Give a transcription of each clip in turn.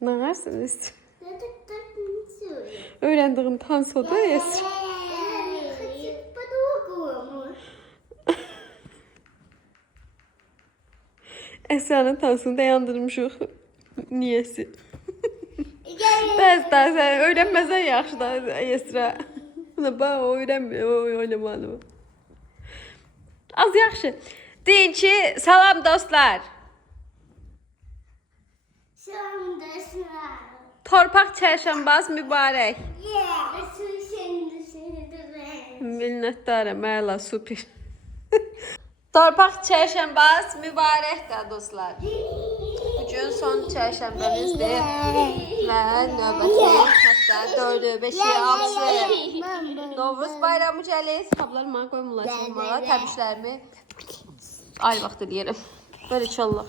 Ne yaparsınız? Öğrendiğim tansoda Esra. Esra'nın tansını dayandırmışıq. Niyəsi? Bəzi daha sən öyrənməsən yaxşı da Esra. Buna bax, o öyrənmir, o oynamalı. Az yaxşı. Deyin ki, salam dostlar. Salam dostlar. Torpaq çərşənbaz mübarək. Minnətdarım, əla, super. Torpaq çərşənbaz mübarəkdir dostlar. Bugün son çərşənbəmizdir. Və növbəti həftə 4-ü, 5-i, 6-sı Novruz bayramı gəlir. Qablar mənə qoymurlar çalmağa. Təbriklərimi ay vaxt eləyirəm. Böyle inşallah.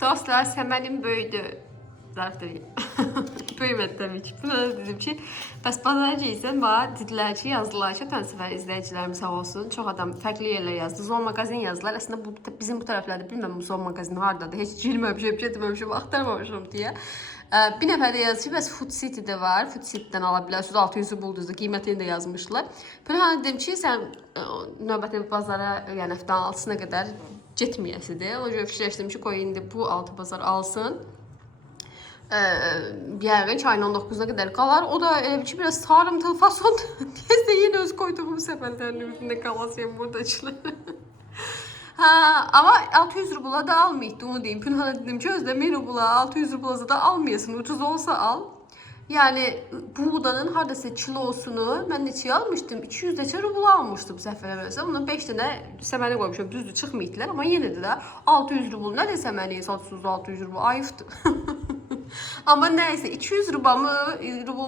Dostlar, səmənim böyüdü. Zarfdırıyım. Böyümədi təbii ki. Buna da dedim ki, bəs bazara geysən, bana dedilər ki, yazdılar ki, tənsəfər izləyicilərim sağ olsun. Çox adam fərqli yerlər yazdı. Zon magazin yazdılar. Əslində bizim bu tərəflərdə bilməm zon magazin hardadır. Heç girməmişəm, getməmişəm, axtarmamışam deyə. Bir nəfər də yazdı ki, bəs Food City-də var. Food City-dən ala bilərsiniz. 600 bulduzda qiymətini də yazmışlar. Belə hani dedim ki, sən növbəti bazara, yəni həftənin 6-sına qədər getməyəsidir. O görə fikirləşdim ki, qoy indi bu 6 bazar alsın. Yəqin ki, ayın 19-na qədər qalar. O da ki, biraz sarımtılı fason. Deyəsə, yenə öz qoyduğum səfərlərin üstündə qalasıyım buradakılar. Ama 600 rubla da almayıqdı, onu deyim. Pünhana dedim ki, özdə 1000 rubla, 600 rubla da almayasın. Ucuz olsa al. Yani bu buğdanın hardasa kilosunu mən neçəyə almışdım? 200 neçə rubla almışdım səfər əməsə. Bundan 5 dənə səməni qoymuşam. Düzdür, çıxmayıdılar. Amma yenə də 600 rubla. Nə də səməni satıyorsunuz 600 rubla? Ayıfdır. Ama neyse 200 rubl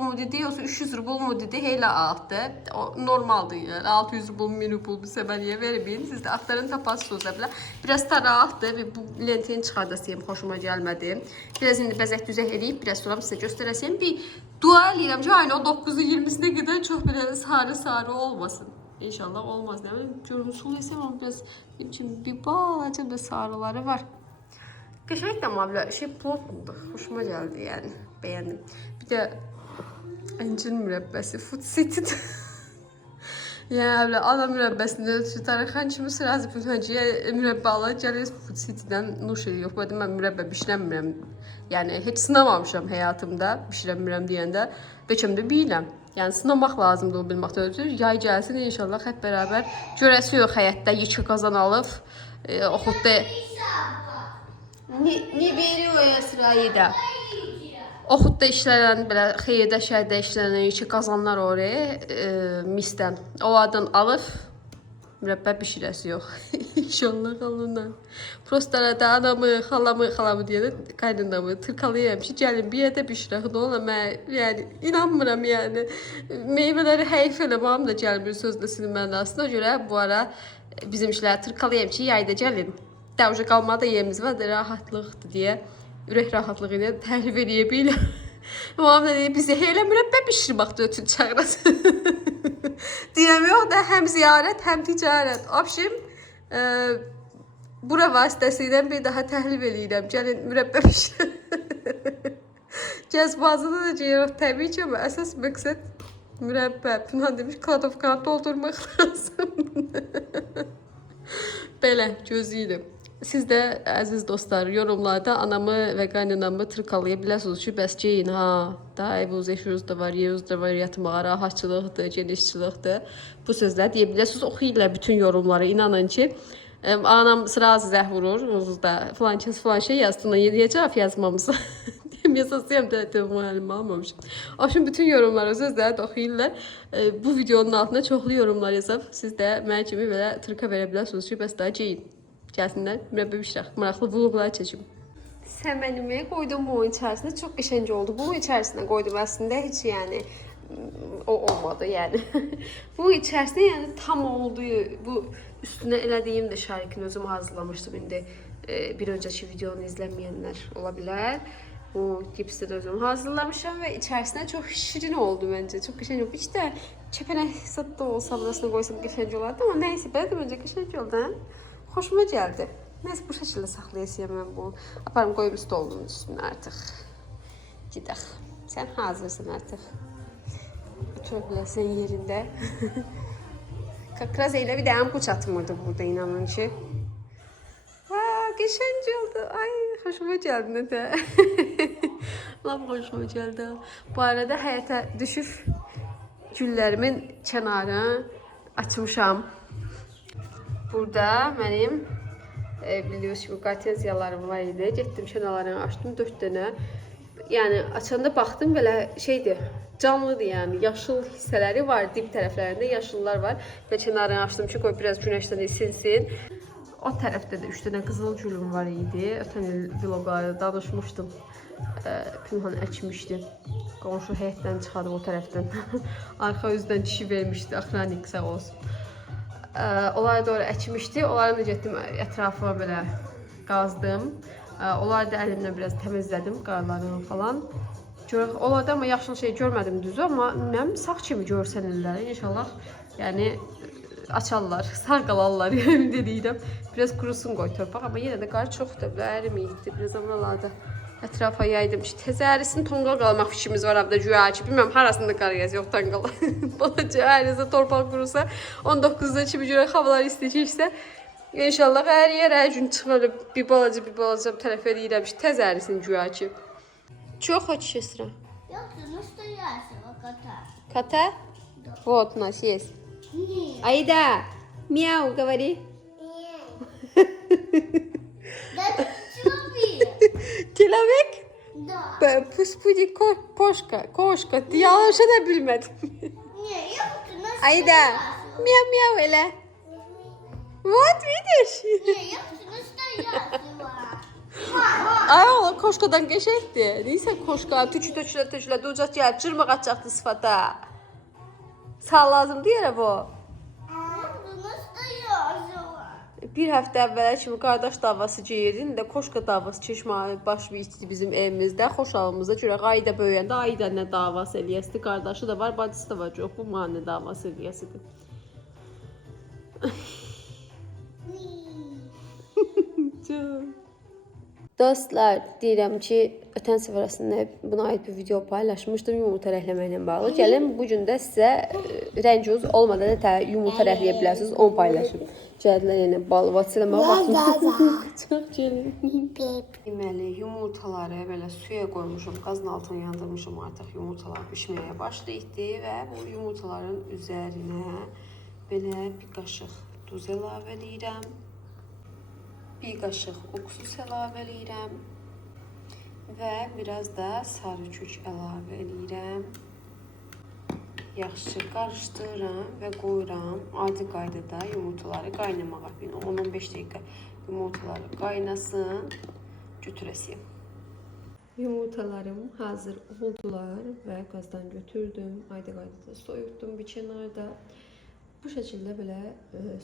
mu dedi yoksa 300 rubl mu dedi hele aldı. O normaldı yani 600 rubl 1000 rubl bir səbəniyə vermeyin. Siz de aktarın tapasınız da biraz tarahtı ve bu lentini çıxardasıyım, hoşuma gəlmədi. Biraz indi bəzək düzək eləyib, biraz sonra sizə göstərəsiyim. Bir dua eləyirəm ki, ayın o 9'u 20'sine qədər çox belə sarı olmasın. İnşallah olmaz. Yani görünsül etsəm ama biraz için bir balaca da sarıları var. Qəşəng də amma şey plotmudur. Hoşuma gəldi yani. Beğendim. Bir də əncir mürəbbəsi Food City-də. Yəni ana mürəbbəsində tutarxan kimi sırası pütənciyə mürəbbələr gəlir Food City-dən nuş ediyor. Bu mən mürəbbə bişirəmirəm. Yəni heç sınamamışam həyatımda bişirəmirəm deyəndə. Beçəm də bilirəm. Yəni sınamaq lazımdır o bilməkdə ötürü. Yay gəlsin inşallah hep bərabər görəsi yox həyətdə yekə qazan alıb oxutda. Ne veriyor Esra'yı Oxudda işlənən, belə xeyirdə, şəhərdə işlənən yekə qazanlar oraya misdən. O adan alıb, mürəbbə bişirəsi yox. İnşallah qalınlar. Prosta da anamı, xalamı deyə də qaynınamı tırkalayayım ki, gəlin bir yerdə bişirək. Nə ola, mən yəni, inanmıram yəni. Meyvələri həyif eləməm də gəlmir sözləsinin mənasına görə bu ara bizim işləri tırkalayayım ki, yayda gəlin. Davşa qalmada yerimiz var da rahatlıqdır deyə, ürək rahatlığı ilə təhlif eləyə bilir. Mamam da deyir, bizi elə mürəbbə bişir baxdı ötün çağırası. Deyirəm, yox da həm ziyarət, həm ticarət. Abşim, bura vasitəsilə bir daha təhlif eləyirəm. Gəlin mürəbbə bişir. Cəzbazıda da deyir, təbii ki, amma əsas məqsəd mürəbbə. Pünhan demiş, kladovkanı doldurmaq lazım. Belə, gözləyirəm. Siz də əziz dostlar yorumlarda anamı və qaynanamı tırkalaya bilərsiniz ki, bəs geyin ha, da ev uzəşürüz də var, yerüz də var, yatmağa, rahatçılıqdır, genişçılıqdır. Bu sözlər deyə bilərsiniz. Oxuyurlar bütün yorumları, inanın ki. Anam sırazı zəh vurur, uzuzda filan şey yazdığına yediyə cavab yazmamıza. Yasasıyam da müəllimi almamışım. Şimdi bütün yorumları, sözləri də oxuyurlar. Bu videonun altına çoxlu yorumlar yazıb, siz də mənə kimi belə tırka verə bilərsiniz ki, bəs daha geyin. Gəlsinlər, mürəbbə bişirək, maraqlı vloglar çəkim. Səmənimi qoydum bunun içərisində, çox qəşəng oldu. Bunun içərisində qoydum əslində, heç yəni o olmadı yəni. Bu içərisində yəni tam oldu. Bu üstünə elədiyim də şarikini özüm hazırlamışdım indi. Bir öncəki videonu izləməyənlər ola bilər. O cipsi de özüm hazırlamışam ve içerisine çok şirin oldu bence. Çok güzel oldu. Hiç de çepenek sattı olsa burasına koysam güzel olardı ama neyse ben de bence güzel oldu. Ha? Hoşuma geldi. Neyse bu şekilde saklayasıyam ben bunu. Aparım koyup stolumun üstüne artık. Gidelim. Sen hazırsın artık. Oturabilirsin yerinde. Kakraz ile bir de ampuç atmırdı burada inanın ki. Geçen oldu. Ay hoşuma geldi ne de. Lan hoşuma geldi. Bu arada həyata düşüb güllərimin kənarını açmışam. Burada benim biliyorsunuz ki qartenziyalarım var idi. Getdim kənarlarını açdım 4 dənə. Yani açanda baxdım belə şeydi. Canlıdır yani. Yaşıl hissələri var. Dip tərəflərində yaşıllar var. Və kənarını açdım ki qoy biraz güneşdən isinsin. O tərəfdə də 3 dənə qızıl gülüm var idi. Ötən il vloglarda danışmışdım. Pünhan əkmişdi. Qonşu həyətdən çıxardı o tərəfdən. Arxa üzdən kişi vermişdi. Axranik sağ olsun. Onlara doğru əkmişdi. Onları da getdim ətrafıma belə qazdım. Onları da əlimlə biraz təmizlədim qarlarını falan. Onlarda amma yaxşı şey görmədim düzü amma mənim sağ kimi görsənirlər. İnşallah yəni açarlar, sağ qalarlar yəni dediydim. Biraz kurusun qoy torpaq amma yenə də qar çoxdur. Ərimiydi. Biraz amralarda ətrafa yaydım. Təzə ərisin tonqal qalmaq fikrimiz var abda güya ki. Bilmirəm harasında qar yaz yoxdan qala. Balaca ərizə torpaq qurusa 19-da kimi görə havalar istəyirsə inşallah hər yer hər gün çıxır bir balaca tərəf eləyirəm ki, təzə ərisin güya ki. Çox xoş esra. Yoksa настоящего кота. Кота? Вот у нас есть. Нет. Аида, мяу, говори. Да ты чуби. Человек? Да. Пуспуди кошка. Yanlış da bilmedim. Не, yoksa настоящего. Аида, мяу elə. Вот видишь? Не, yoksa настоящего. Ay oğlum koşkadan geçekti. Neyse koşka tüçülə duracaq gəlib cırmaq atacaqdı sıfata. Sağ lazım deyərə bu. Yoksa настоящего. Bir həftə əvvələ kimi qardaş davası geyirdi. İndi koşka davası çeşməyə baş verdi bizim evimizdə. Xoşalımızda görə Ayda böyüyəndə Ayda nə davası eləyəsidir. Qardaşı da var, bacısı da var. Yox, bu mənə davası eləyəsidir. Dostlar, deyirəm ki, ötən səfər əslində buna aid bir video paylaşmışdım yumurta rəhləməklə bağlı. Gəlin bu gün də sizə rəncuz olmadan da yumurta rəhləyə bilərsiniz, onu paylaşım. Gəldilər yenə balı vaçılama vaxtım. Çox gəlin. Deməli, yumurtaları belə suya qoymuşum, qazın altına yandırmışım artıq yumurtalar pişməyə başlayıbdı və bu yumurtaların üzərinə belə bir qaşıq duz əlavə edirəm. Bir qaşıq уксус əlavə edirəm və biraz da sarı kök əlavə edirəm. Yaxşıca qarışdırıram və qoyuram adi qaydada yumurtaları qaynamağa. 10-15 dəqiqə yumurtaları qaynasın, götürəsiyim. Yumurtalarım hazır oldular və qazdan götürdüm. Adi qaydada soyutdum bir kənarda. Bu şəkildə belə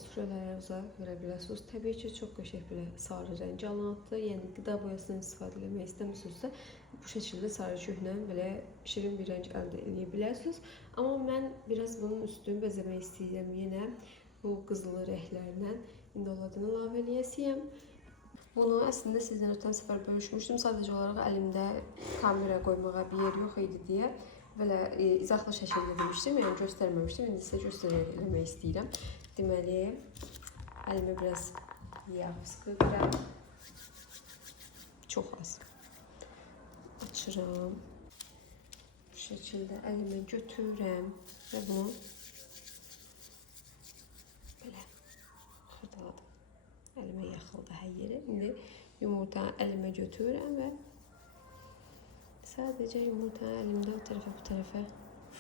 süfrələrinizə verə bilərsiniz. Təbii ki, çox qəşəng belə sarı rəng alınıbdır. Yəni qida boyasından istifadə etmək istəmirsinizsə, bu şəkildə sarı köklə belə şirin bir rəng əldə edə bilərsiniz. Amma mən biraz bunun üstünü bəzəmək istəyirəm yenə bu qızılı rənglərlə. İndi onlardan əlavə eləyəcəyəm. Bunu əslində sizdən ötən səfər bölüşmüşdüm. Sadəcə olaraq əlimdə kamera qoymağa bir yer yox idi deyə belə izahlı şəkildə demişdim, yəni göstərməmişdim. İndi sizə göstərmək istəyirəm. Deməli, əlimə biraz yağ sıxıram. Çox az. Açıram. Bu şəkildə əlimə götürürəm və bunu belə xırdaladım. Əlimə yaxıldı hər yeri. İndi yumurtanı əlimə götürürəm və sadəcə yumurta əlimdə o tərəfə bu tərəfə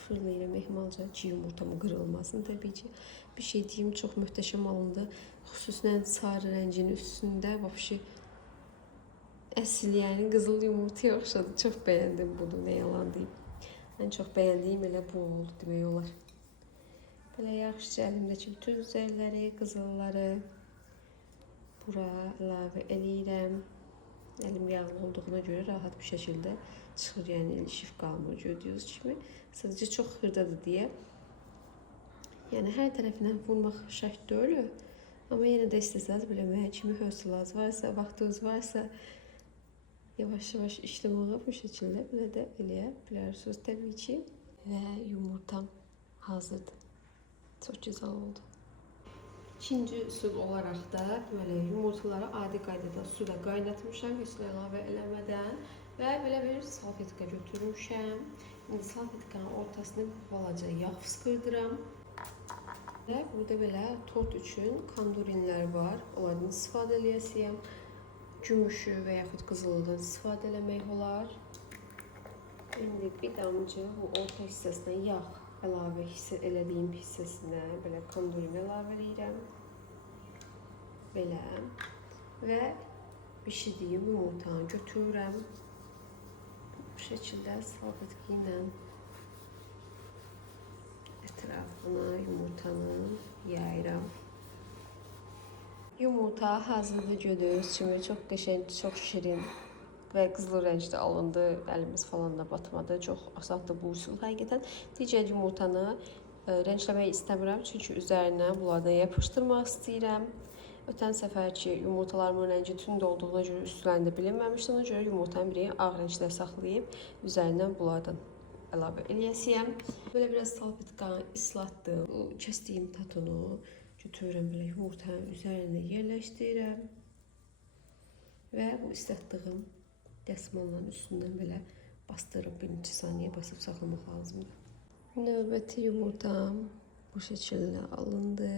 fırlayıram ehmalca ki yumurtam qırılmasın. Təbii ki bir şey deyim çox möhtəşəm alındı. Xüsusən sarı rəngin üstündə vəbşi əsl yəni qızıl yumurtaya oxşadı. Çox bəyəndim bunu, nə yalan deyim. Ən çox bəyəndiyim elə bu oldu demək olar. Belə yaxşıca əlimdəki bütün üzərləri, qızılları bura əlavə eləyirəm. Elim yağlı olduğuna göre rahat bir şekilde çıxır. Yəni ilişif qalmır gördüyünüz kimi. Sadəcə çox xırdadır deyə. Yəni hər tərəfindən vurmaq şərt deyil. Amma yenə də istəsəniz belə mənə kimi hövsələniz varsa, vaxtınız varsa yavaş-yavaş işləməyə bu şəkildə belə də eləyə bilərsiniz təbii ki. Və yumurtam hazırdır. Çox gözəl oldu. İkinci üsul olaraq da böyle yumurtaları adi qaydada suda qaynatmışam, heç nə əlavə eləmədən və belə bir salfetka götürmüşəm. İndi salfetkanın ortasına balaca yağ fıskırdıram. Və burada belə tort üçün kandurinlər var. Onlardan istifadə eləyəsiyəm. Gümüşü və yaxud qızılıdan istifadə eləmək olar. İndi bir damcı bu orta hissəsinə yağ əlavə elədiyim hissəsinə belə kandurin əlavə edirəm. Belə. Və bişirdiyim yumurtanı götürürəm. Bu şəkildə salfetka ilə ətrafına yumurtanı yayıram. Yumurta hazırda gördüyünüz kimi çox qəşəng, çox şirin və qızılı rəngdə alındı. Əlimiz falan da batmadı. Çox asandır bu üsul həqiqətən. Digər yumurtanı rəngləmək istəmirəm, çünki üzərinə bunlardan yapışdırmaq istəyirəm. Ötən səfərki yumurtalarımın rəngi tünd olduğuna görə üstlərində bilinməmişdi. Ona görə yumurtanın birini ağ rəngdə saxlayıb üzərindən bunlardan əlavə eləyəsiyəm. Böyle biraz salfetkanı ıslatdım. O kəsdiyim tatunu götürürəm belə yumurtanın üzərinə yerləşdirirəm. Və bu ıslatdığım dəsmalla üstündən belə bastırıb bir neçə saniyə basıb saxlamaq lazımdır. Növbəti yumurtam bu şəkildə alındı.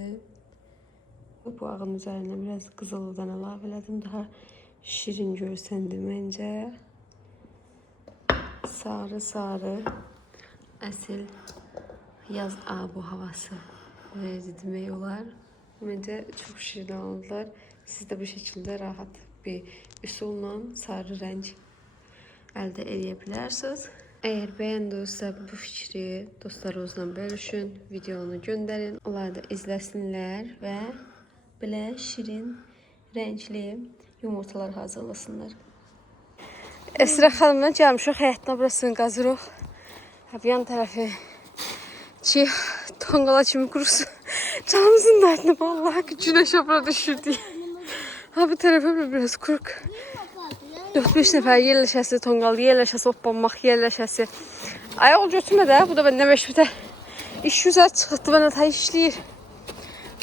Bu ağın üzərinə biraz qızılıdan əlavə elədim. Daha şirin görsəndi məncə. Sarı əsl yaz abu havası verdi demək olar. Məncə çox şirin oldular. Siz də bu şəkildə rahat bir üsulla sarı rəng əldə edə bilərsiniz. Əgər bəyəndinizsə bu fikri dostlarınızla bölüşün, videonu göndərin. Onlar da izləsinlər və belə şirin, rəngli yumurtalar hazırlasınlar. Esra xanımla gəlmişik, həyatına burasını qazırıq. Yan tərəfi ki, tonqala kimi qurusu. Canımızın dərdini vallahi güneş abra düşürdü. Ha bu tərəfə biraz quruk. 4-5 nəfər yerləşəsi, tonqalı yerləşəsi, hoppanmaq yerləşəsi. Ayaq götürmə də, bu da bəndə məşbətə iş güzel çıxdı, bana ta işləyir.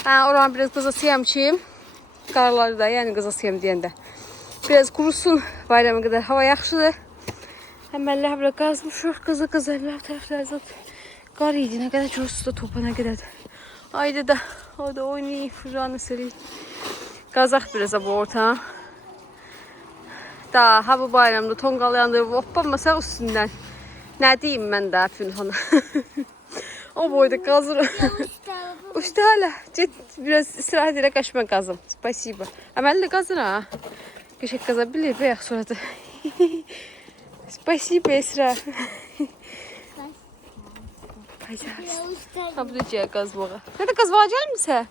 Oranı biraz qızasıyam ki, qarları da, yəni qızasıyam deyəndə. Biraz qurusun, bayrama qədər hava yaxşıdır. Həməllər belə qazmışıq, qızı-qızarlar tərəflərdə qar idi, nə qədər qurusu da topana qədərdir. Ayda da, o da oynayıb, fırranı sürüyük. Qazaq biraz bu ortam. Da, ha bu bayramda tonqal yandırıb, hoppanmasaq üstündən. Nə deyim mən də Pünhana. O boyda qazırım. Uçtu hala. Git biraz istirahat elə qaçma qazım. Spasiba. Əməlli qazır ha. Qəşək qazabilir bəyək sonra da. Spasiba Esra. Ha bu da cəyə qazmağa. Nə də qazmağa gəlmirsə?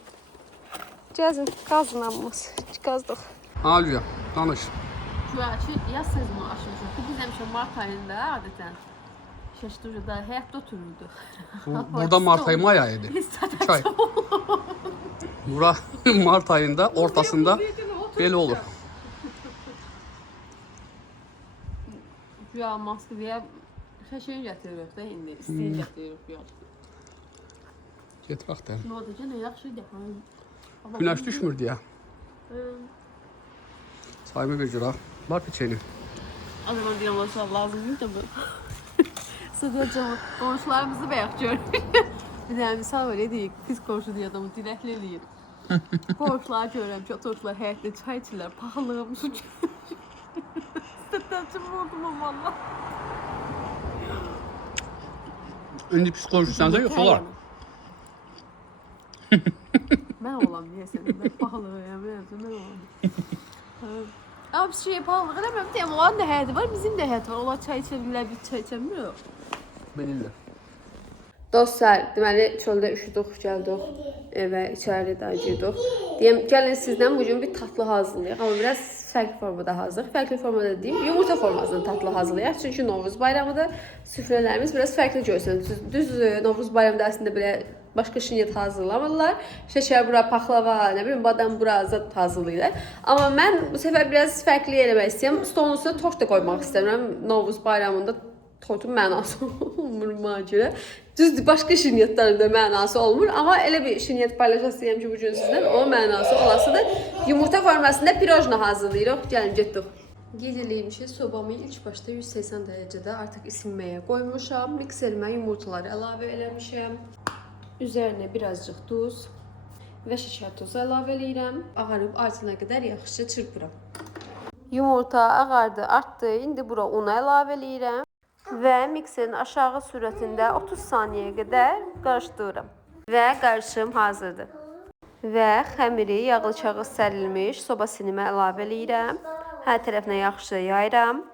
Cəzin qazın amımız. Qazdıq. Alviya, danış. Yaz sezonu açılacaq. Biz həmişə mart ayında adətən Şaşdırıcıda həyatda otururdu. Burada Mart ayı may ayıdır. 2 ay. Bura Mart ayında ortasında belə olur. Ya Moskvaya xəşəyin gətiririk də indi. İstəyir gətiririk yox. Get bax da. Nə olacaq? Nə yaxşıdır. Günəş düşmür deyə. Sayımı bir cürə. Var peçeni. O zaman deyəmsə lazım deyil də bu. Sadəcə qonşularımızı bəyək görürük. Bir dənə misal var deyik, pis qonşu deyə adamı diləkli eləyir. Qonşuları görürəm ki, otururlar həyətdə çay içirlər, paxılığım su Stətəcəm oldum valla. İndi pis qonşusansa yox olar. Mən olam deyəsən, mən paxılığım, mən olam. Ama bir şey pahalılık eləməm deyəm, onların da həyəti var, bizim də həyəti var. Onlar çay içə bilirlər, biz çay içəmirik. Bilirlər. Dostlar, deməli çöldə üşüdük, gəldik evə, içəri dayıcıydık. Deyəm, gəlin sizdən bugün bir tatlı hazırlayaq. Amma biraz fərqli formada hazırlayırıq. Fərqli formada deyim, yumurta formasında tatlı hazırlayırıq. Çünki Novruz bayramıdır. Süfrələrimiz biraz fərqli görsün. Düz Novruz bayramında əslində belə başqa şinyet hazırlamırlar. Şəkər bura, paxlava, nə bilim, badam bura zat hazırlayırlar. Amma mən bu səfər biraz fərqli eləmək istəyirəm. Stolun üstünə tort da qoymaq istəyirəm. Novruz bayramında tortun mənası olmur mənə görə. Düzdür, başqa şirniyyatların da mənası olmur. Amma elə bir şirniyyat paylaşasıyam ki, bugün sizdən o mənası olasıdır. Yumurta formasında pirojna hazırlayırıq. Gəlin, getdik. Qeyd edeyim ki, sobamı ilk başda 180 dərəcədə artıq isinməyə qoymuşam. Mikserimə yumurtaları əlavə eləmişəm. Üzərinə birazcıq duz və şəkər tozu əlavə eləyirəm. Ağarıb artına qədər yaxşıca çırpıram. Yumurta ağardı, artdı. İndi bura unu əlavə eləyirəm. Və mikserin aşağı sürətində 30 saniyəyə qədər qarışdırıram. Və qarışım hazırdır. Və xəmiri yağlı kağız sərilmiş soba sinimə əlavə eləyirəm. Hər tərəfinə yaxşı yayıram.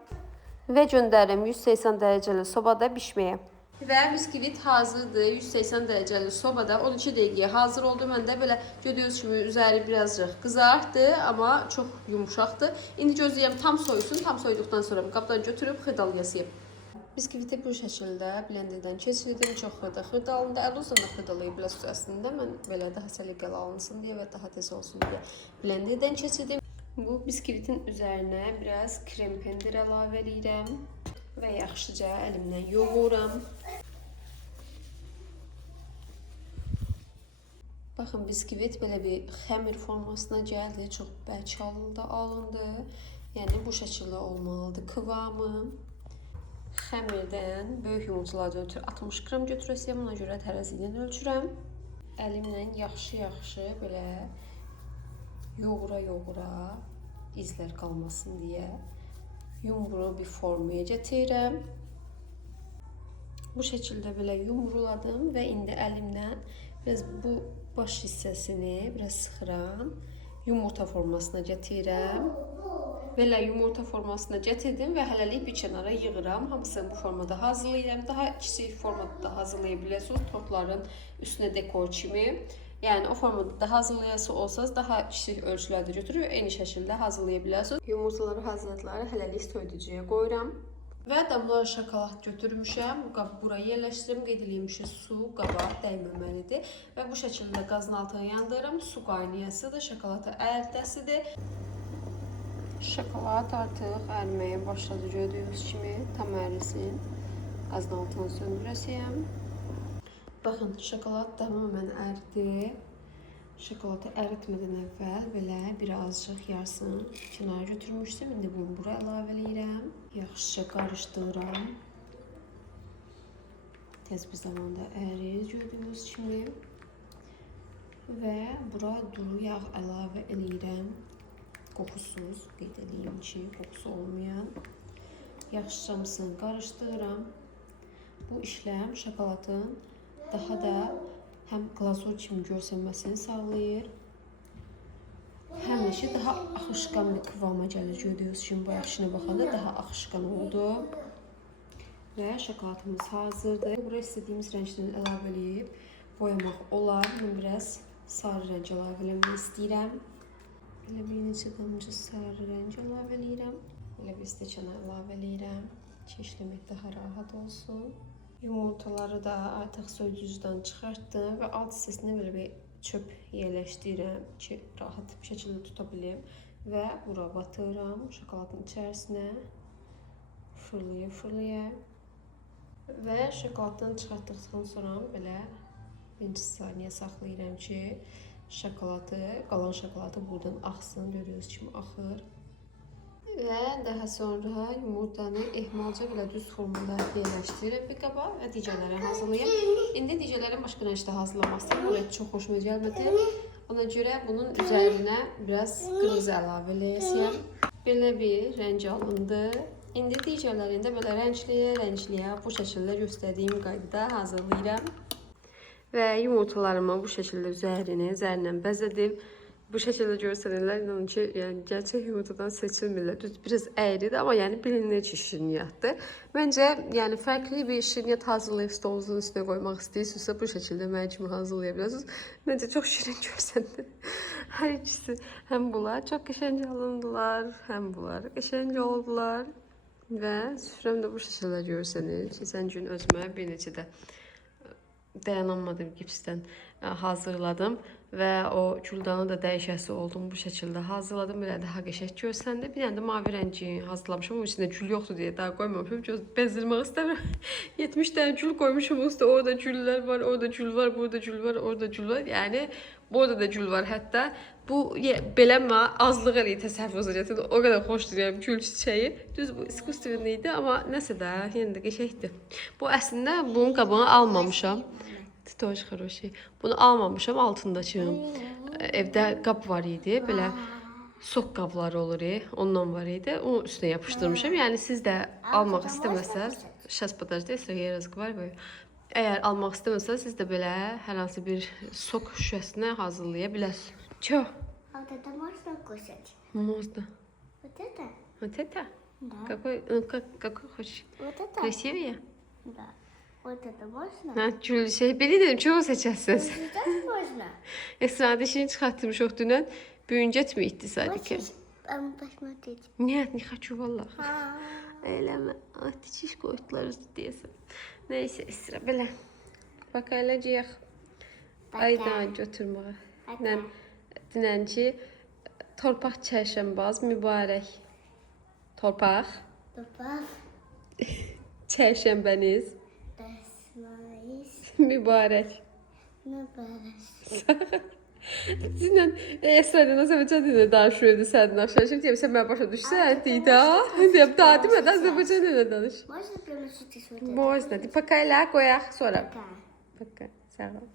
Və göndərim 180 dərəcəli sobada bişməyə. Və biskvit hazırdır. 180 dərəcəli sobada 12 dəqiqəyə hazır oldu. Mən də belə gördüyünüz kimi üzəri birazcıq qızartdı, amma çox yumuşaqdır. İndi gözləyəm tam soyusun. Tam soyduqdan sonra qabdan götürüb xırdalayasıyam. Biskviti bu şəkildə blenderdən keçirdim. Çox xırdalında, əl uzunla xırdalayıb biraz əslində. Mən belə daha səliqəli alınsın deyə və daha tez olsun deyə blenderdən keçirdim. Bu biskvitin üzərinə biraz krem pendir əlavə edirəm və yaxşıca əlimlə yoğuram. Baxın, biskvit belə bir xəmir formasına gəldi. Çox bərk da alındı. Yəni bu şəkildə olmalıdır kıvamı. Xəmirdən böyük yumurtalardan ötürü 60 qram götürəsiyəm, ona görə tərəzi ilə ölçürəm. Əlimlə yaxşı belə yoğura izlər qalmasın deyə yumru bir formaya gətirirəm. Bu şəkildə belə yumruladım və indi əlimlə biraz bu baş hissəsini biraz sıxıram. Yumurta formasına gətirirəm. Belə yumurta formasına gətirdim və hələlik bir kənara yığıram. Hamısını bu formada hazırlayıram. Daha kiçik formada da hazırlaya bilərsiniz tortların üstünə dekor kimi. Yəni o formada da hazırlayası olsanız daha kiçik ölçülərdə götürüb eyni şəkildə hazırlaya bilərsiniz. Yumurtaları hazırladıqları hələlik soyuducuya qoyuram. Və damla şokolad götürmüşəm. Bu qabı buraya yerləşdirim. Qeyd edeyim ki, su qaba dəyməməlidir. Və bu şəkildə qazın altını yandırıram. Su qaynayasıdır, şokoladı əridəsidir. Şokolad artıq əriməyə başladı, gördüyünüz kimi tam ərisin. Qazın altını söndürəsiyəm. Baxın, şokolad tamamən əridi. Şokoladı əritmədən əvvəl belə birazcıq yarısını kənara götürmüşdüm. İndi bunu bura əlavə edirəm. Yaxşıca qarışdırıram. Tez bir zamanda ərir, gördüyünüz kimi. Və bura duru yağ əlavə edirəm. Qoxusuz, qeyd edeyim ki, qoxusu olmayan. Yaxşıca hamısını qarışdırıram. Bu işləm şokoladın daha da həm glazur kimi görsənməsini sağlayır, həm də ki, daha axışqan bir kıvama gəlir. Gördüyünüz kimi bu yaxşına baxanda daha axışqan oldu. Və şokoladımız hazırdır. Buraya istədiyimiz rəngdən əlavə edib boyamaq olar. Mən biraz sarı rəng əlavə eləmək istəyirəm. Elə bir neçə damcı sarı rəng əlavə edirəm. Elə bir stəkana əlavə edirəm ki, işləmək daha rahat olsun. Yumurtaları da artıq soyuducudan çıxartdım və alt hissəsinə belə bir çöp yerləşdirirəm ki, rahat bir şəkildə tuta bilim. Və bura batıram şokoladın içərisinə. Fırlaya. Və şokoladdan çıxartdıqdan sonra belə bir neçə saniyə saxlayıram ki, qalan şokoladı buradan axsın, gördüyünüz kimi axır. Və daha sonra yumurtanı ehmalca belə düz formada yerləşdirirəm bir qaba və digərləri hazırlayım. İndi digərləri başqa rəngdə hazırlamaq istəyirəm. Bu rəng çox xoşuma gəlmədi. Ona görə bunun üzərinə biraz qırmızı əlavə eləyəcəyəm. Belə bir rəng alındı. İndi digərlərində belə rəngliyə bu şəkildə göstərdiyim qaydada hazırlayıram. Və yumurtalarımı bu şəkildə üzərindən bəzədib Bu şəkildə görsənirlər, inanın ki, yəni gerçək yumurtadan seçilmirlər. Düz biraz əyridir, amma yəni bilinir ki, şirniyyatdır. Məncə, yəni fərqli bir şirniyyat hazırlayıb stolunuzun üstünə qoymaq istəyirsinizsə, bu şəkildə mənim kimi hazırlaya bilərsiniz. Məncə çox şirin görsənir. Hər ikisi, həm bunlar çox qəşəng alındılar, həm bunlar qəşəng oldular. Və süfrəm də bu şəkildə görsənir. Keçən gün özümə bir neçə də dayanamadım gipsdən hazırladım və o küldanı da dəyişəsi oldum bu şəkildə hazırladım. Belə daha qəşəng görsəndi. Bir dənə də mavi rəngi hazırlamışam. Onun içində gül yoxdur deyə daha qoymamışam. Göz bezdirmək istəmirəm. 70 dənə gül qoymuşam üstə. Orada güllər var, orada gül var, burada gül var, orada gül var. Yəni burada da gül var hətta. Bu belə azlıq elə təsəvvür edin. O qədər xoşlayıram gül çiçəyi. Düz bu iskuственный idi, amma nəsə də yenə də qəşəngdir. Bu əslində bunun qabığını almamışam. Тоже хороший. Bunu almamışam altındakı. Evdə qab var idi. Belə sok qabları olur. Ondan var idi. Onun üstünə yapışdırmışam. Yəni siz də almaq istəməsəz, сейчас подожди, если я разговариваю. Əgər almaq istəməsəz, siz də belə hər hansı bir sok şüşəsinə hazırlaya bilərsiniz. Ço. А вот это можно кушать? Можно. Вот это? Вот это? Да. Какой хочешь? Вот это? Красивее? Да. Вот это можно? Ha, gül şey, belə dedim, çoğu seçəsiniz. Сейчас можно? Esra dişini çıxartmışıq dünən. Büyüncət mi etdi sadəcə? Хочешь посмотреть? Нет, не хочу vallahi. А, Eləmə. Ay, tikiş qoydular üstü deyəsən. Nəysə, Esra, belə. Bax, eləcəyək. Aydan götürməyə. Mən dinən ki, torpaq çərşənbaz mübarək. Torpaq. Папа, Çərşənbəniz посмотрись mübarək. на бараш. Dinən Esra'dan Azərbaycan danışıyordu sənin axşam. Şimdi sən mənə başa düşsən, deydə. Deyəm, daha demədən Azərbaycan ilə danış. Можно прямо сейчас вот это? Можно. Пока ilə qoyaq sonra. Пока. Пока. Sağ ol.